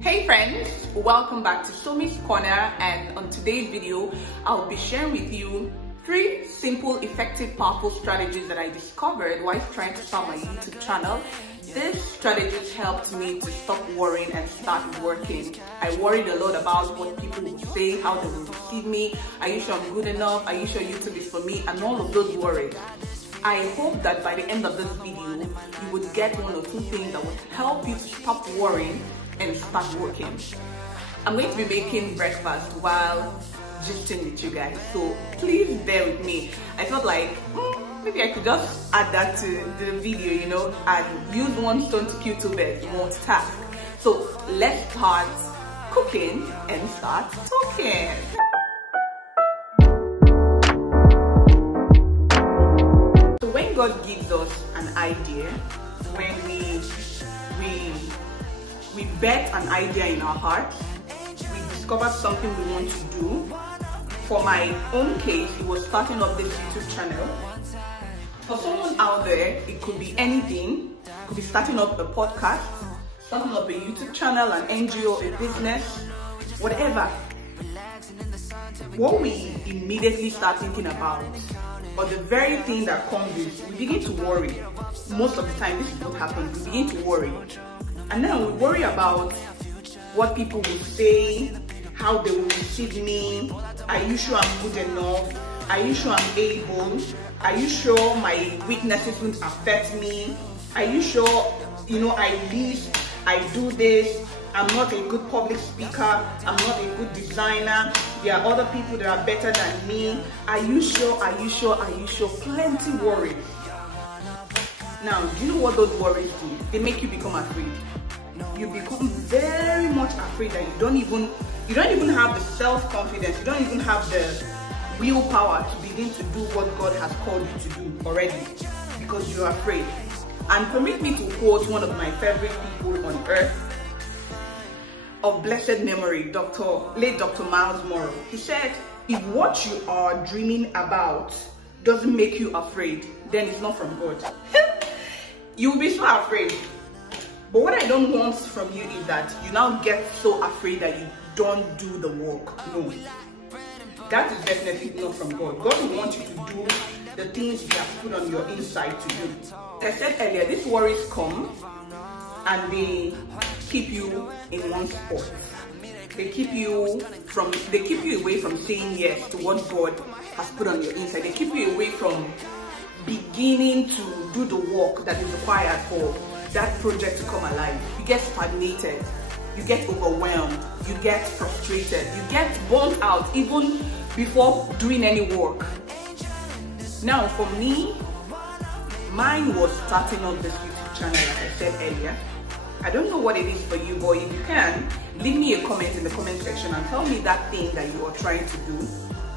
Hey friends, welcome back to SommiesCorner, and on today's video I'll be sharing with you 3 simple, effective, powerful strategies that I discovered while trying to start my YouTube channel. These strategies helped me to stop worrying and start working. I worried a lot about what people would say, how they would receive me, are you sure I'm good enough, are you sure YouTube is for me, and all of those worries. I hope that by the end of this video you would get 1 or 2 things that would help you to stop worrying and start working. I'm going to be making breakfast while gisting with you guys, so please bear with me. I felt like maybe I could just add that to the video, and use 1 stone to kill 2 birds, multitask. So let's start cooking and start talking. So when God gives us an idea, when we bet an idea in our hearts, we discover something we want to do. For my own case, it was starting up this YouTube channel. For someone out there, it could be anything. It could be starting up a podcast, starting up a YouTube channel, an NGO, a business, whatever. What we immediately start thinking about, or the very thing that comes is, we begin to worry. Most of the time, this is what happens. We begin to worry. And then we worry about what people will say, how they will receive me. Are you sure I'm good enough? Are you sure I'm able? Are you sure my weaknesses won't affect me? Are you sure, I do this? I'm not a good public speaker. I'm not a good designer. There are other people that are better than me. Are you sure? Are you sure? Are you sure? Plenty worries. Now, do you know what those worries do? They make you become afraid. You become very much afraid that you don't even have the self-confidence, you don't even have the willpower to begin to do what God has called you to do already, because you're afraid. And permit me to quote one of my favorite people on earth, of blessed memory, late Dr. Miles Morrow. He said, if what you are dreaming about doesn't make you afraid, then it's not from God. You'll be so afraid. But what I don't want from you is that you now get so afraid that you don't do the work. No. That is definitely not from God. God will want you to do the things He has put on your inside to do. Like I said earlier, these worries come and they keep you in one spot. They keep you away from saying yes to what God has put on your inside. They keep you away from beginning to do the work that is required for that project to come alive. You get stagnated, you get overwhelmed, you get frustrated, you get burnt out even before doing any work. Now for me, mine was starting up this YouTube channel, like I said earlier. I don't know what it is for you, but if you can, leave me a comment in the comment section and tell me that thing that you are trying to do,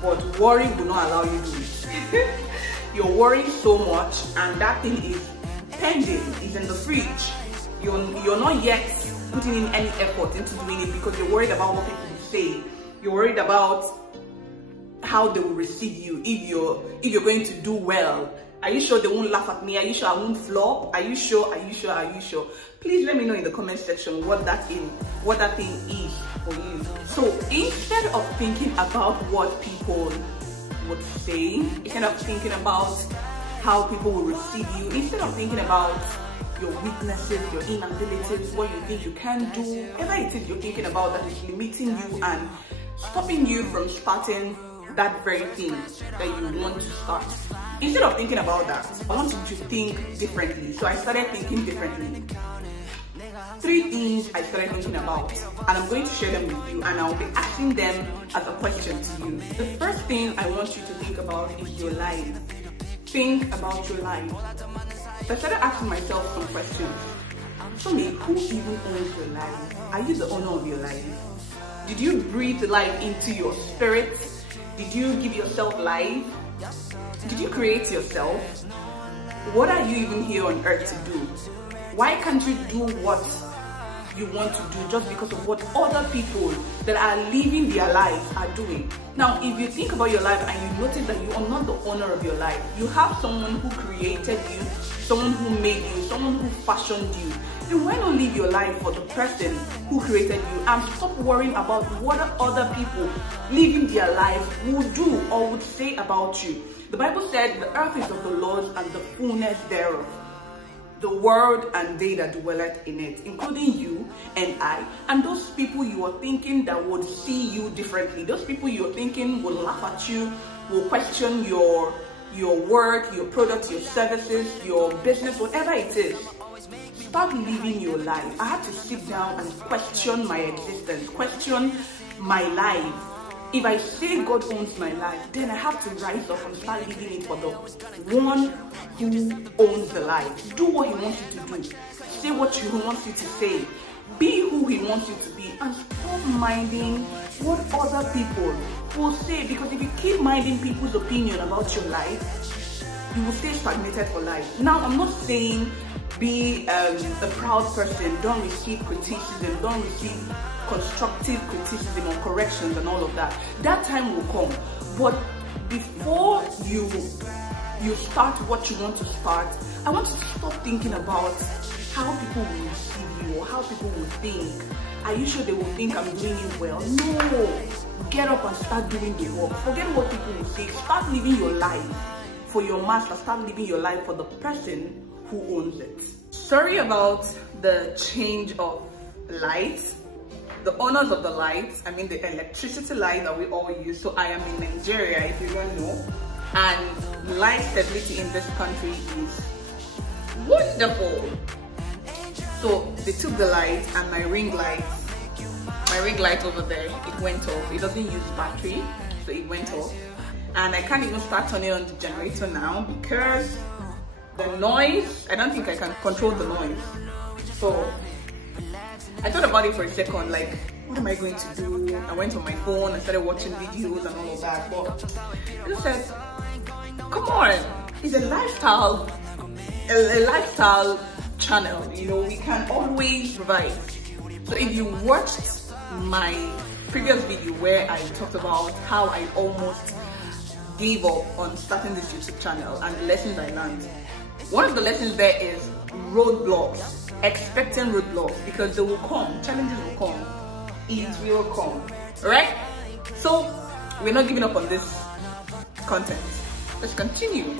but worry will not allow you to do it. You're worrying so much, and that thing is pending, is in the fridge. You're not yet putting in any effort into doing it because you're worried about what people will say. You're worried about how they will receive you, if you're going to do well. Are you sure they won't laugh at me? Are you sure I won't flop? Are you sure? Are you sure? Are you sure? Please let me know in the comment section what that thing is for you. So instead of thinking about what people would say, instead of thinking about how people will receive you, instead of thinking about your weaknesses, your inabilities, what you think you can do, whatever it is you're thinking about that is limiting you and stopping you from starting that very thing that you want to start. Instead of thinking about that, I want you to think differently. So I started thinking differently. 3 things I started thinking about, and I'm going to share them with you, and I'll be asking them as a question to you. The first thing I want you to think about is your life. Think about your life. So I started asking myself some questions. Sommi, who even owns your life? Are you the owner of your life? Did you breathe life into your spirit? Did you give yourself life? Did you create yourself? What are you even here on earth to do? Why can't you do what you want to do just because of what other people that are living their lives are doing? Now, if you think about your life and you notice that you are not the owner of your life, you have someone who created you, someone who made you, someone who fashioned you. then why not live your life for the person who created you and stop worrying about what other people living their lives would do or would say about you? The Bible said the earth is of the Lord's and the fullness thereof, the world and they that dwelleth in it, including you and I, and those people you are thinking that would see you differently, those people you're thinking will laugh at you, will question your work, your products, your services, your business, whatever it is. Start living your life. I had to sit down and question my existence, question my life. If I say God owns my life, then I have to rise up and start living it for the one who owns the life. Do what he wants you to do. Say what he wants you to say. Be who he wants you to be, and stop minding what other people will say. Because if you keep minding people's opinion about your life, you will stay stagnated for life. Now, I'm not saying be a proud person, don't receive criticism, don't receive constructive criticism or corrections and all of that. That time will come. But before you start what you want to start, I want you to stop thinking about how people will receive you or how people will think. Are you sure they will think I'm doing it well? No. Get up and start doing the work. Forget what people will say. Start living your life for your master. Start living your life for the person who owns it. Sorry about the change of lights. The owners of the lights, I mean the electricity light that we all use. So I am in Nigeria, if you don't know, and light stability in this country is wonderful. So they took the light and my ring light over there, it went off. It doesn't use battery, so it went off. And I can't even start turning on the generator now because the noise, I don't think I can control the noise. So I thought about it for a second, like, what am I going to do? I went on my phone, I started watching videos and all of that, but I just said, come on, it's a lifestyle channel, you know, we can always provide. So if you watched my previous video where I talked about how I almost gave up on starting this YouTube channel and the lessons I learned, one of the lessons there is roadblocks. Expecting roadblocks, because they will come, challenges will come, it will come, right? So we're not giving up on this content. Let's continue.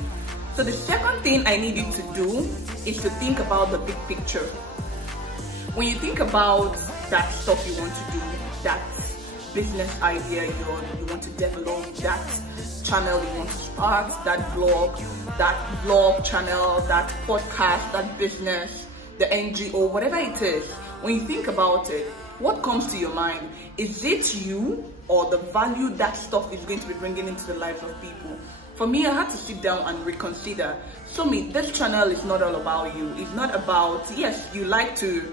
So the second thing I need you to do is to think about the big picture. When you think about that stuff you want to do, that business idea you want to develop, that channel you want to start, that vlog channel, that podcast, that business, the NGO, whatever it is, when you think about it, what comes to your mind? Is it you or the value that stuff is going to be bringing into the lives of people? For me, I had to sit down and reconsider. This channel is not all about you. It's not about, yes, I like to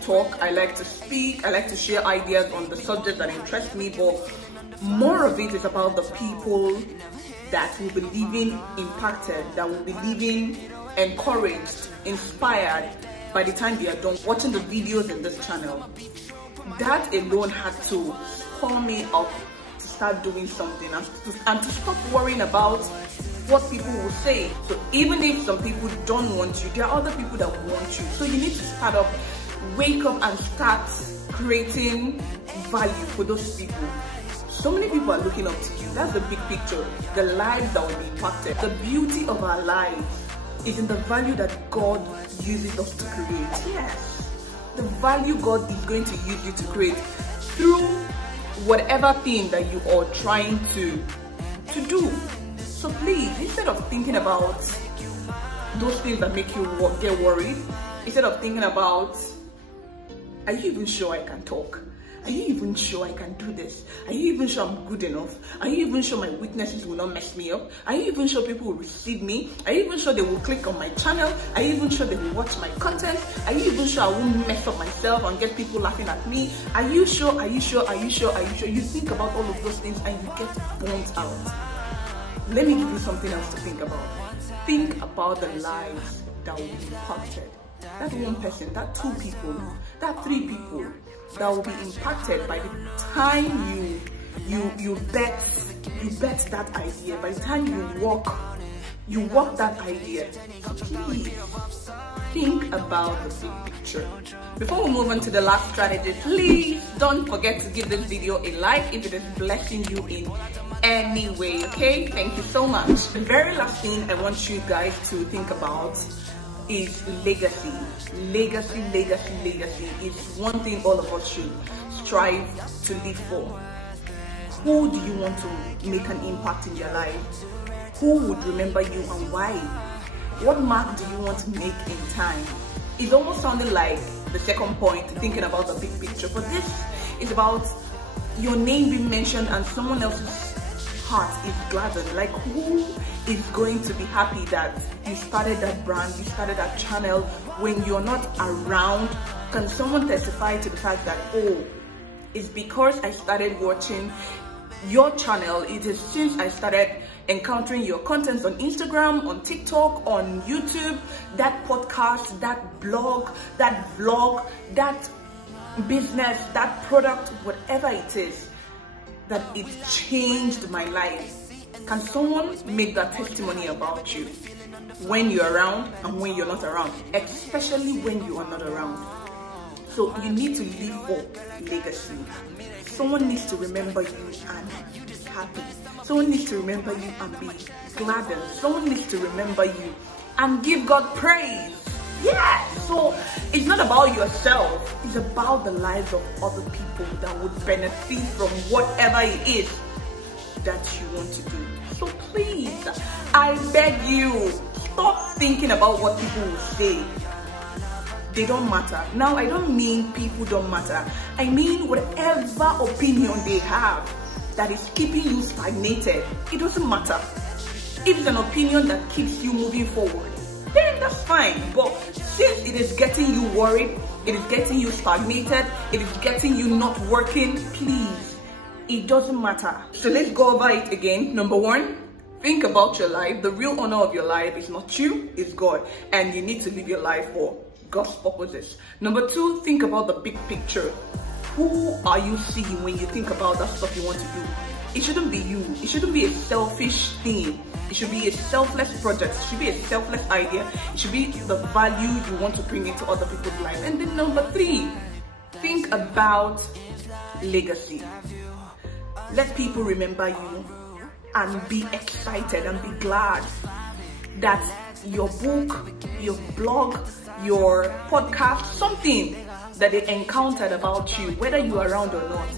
talk, I like to speak, I like to share ideas on the subject that interest me, but more of it is about the people that will be living impacted, that will be living encouraged, inspired by the time they are done watching the videos in this channel. That alone had to spur me up to start doing something and to stop worrying about what people will say. So even if some people don't want you, there are other people that want you. So you need to start up, wake up and start creating value for those people. So many people are looking up to you. That's the big picture, the lives that will be impacted. The beauty of our lives is in the value that God uses us to create. Yes, the value God is going to use you to create through whatever thing that you are trying to do. So please, instead of thinking about those things that make you get worried, instead of thinking about, are you even sure I can talk? Are you even sure I can do this? Are you even sure I'm good enough? Are you even sure my weaknesses will not mess me up? Are you even sure people will receive me? Are you even sure they will click on my channel? Are you even sure they will watch my content? Are you even sure I won't mess up myself and get people laughing at me? Are you sure? Are you sure? Are you sure? Are you sure? You think about all of those things and you get burnt out. Let me give you something else to think about. Think about the lives that will be impacted. That one person, that two people, that three people that will be impacted by the time you bet that idea, by the time you walk you work that idea. So please think about the big picture. Before we move on to the last strategy, please don't forget to give this video a like if it is blessing you in any way, okay? Thank you so much. The very last thing I want you guys to think about is legacy. Legacy is one thing all of us should strive to live for. Who do you want to make an impact in your life? Who would remember you and why? What mark do you want to make in time? It's almost sounding like the second point, thinking about the big picture, but this is about your name being mentioned and someone else's heart is gladdened. Like, who is going to be happy that you started that brand, you started that channel when you're not around? Can someone testify to the fact that, oh, it's because I started watching your channel, it is since I started encountering your content on Instagram, on TikTok, on YouTube, that podcast, that blog, that vlog, that business, that product, whatever it is, that it changed my life. Can someone make that testimony about you when you're around and when you're not around, especially when you are not around? So you need to live for legacy. Someone needs to remember you and be happy. Someone needs to remember you and be gladdened. Someone needs to remember you and give God praise. Yeah, so it's not about yourself, it's about the lives of other people that would benefit from whatever it is that you want to do. So please, I beg you, stop thinking about what people will say. They don't matter. Now, I don't mean people don't matter. I mean whatever opinion they have that is keeping you stagnated, it doesn't matter. If it's an opinion that keeps you moving forward, then that's fine. But since it is getting you worried, it is getting you stagnated, it is getting you not working, please, it doesn't matter. So let's go over it again. Number one, think about your life. The real owner of your life is not you, it's God. And you need to live your life for God's purposes. Number two, think about the big picture. Who are you seeing when you think about that stuff you want to do? It shouldn't be you. It shouldn't be a selfish thing. It should be a selfless project. It should be a selfless idea. It should be the value you want to bring into other people's lives. And then number three, think about legacy. Let people remember you and be excited and be glad that your book, your blog, your podcast, something that they encountered about you, whether you are around or not,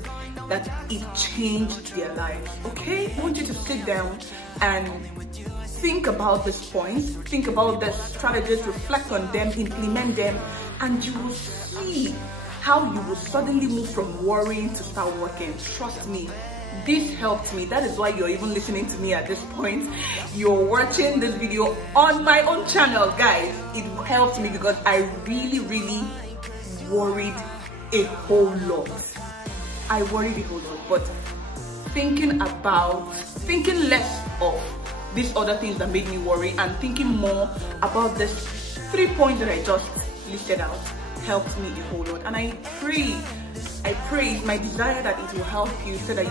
that it changed their lives. Okay, I want you to sit down and think about these points, think about the strategies, reflect on them, implement them, and you will see how you will suddenly move from worrying to start working. Trust me, this helped me. That is why you're even listening to me at this point. You're watching this video on my own channel, guys. It helped me because I really worried a whole lot. I worried a whole lot, but thinking less of these other things that made me worry and thinking more about these 3 points that I just listed out helped me a whole lot. And I pray my desire that it will help you so that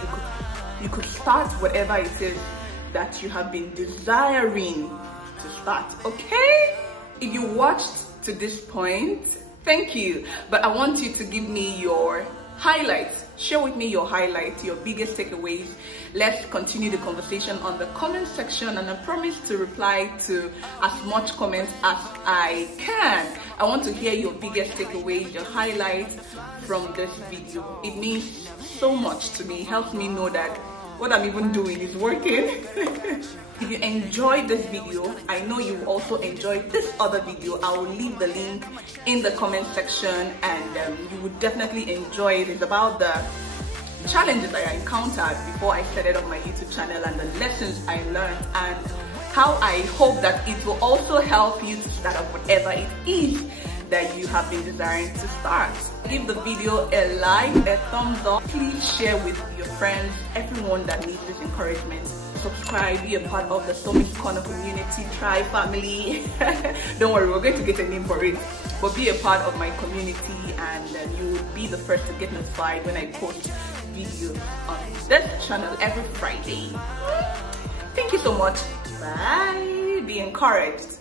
you could start whatever it is that you have been desiring to start. Okay, if you watched to this point, thank you. But I want you to give me your highlights. Share with me your highlights, your biggest takeaways. Let's continue the conversation on the comment section, and I promise to reply to as much comments as I can. I want to hear your biggest takeaways, your highlights from this video. It means so much to me. It helps me know that what I'm even doing is working. If you enjoyed this video, I know you also enjoyed this other video. I will leave the link in the comment section, and you would definitely enjoy it. It's about the challenges I encountered before I started on my YouTube channel and the lessons I learned, and how I hope that it will also help you to start up whatever it is that you have been desiring to start. Give the video a like, a thumbs up. Please share with your friends, everyone that needs this encouragement. Subscribe, be a part of the SommiesCorner community, tribe, family. Don't worry, we're going to get a name for it. But be a part of my community, and you will be the first to get notified when I post videos on this channel every Friday. Thank you so much. Bye. be encouraged.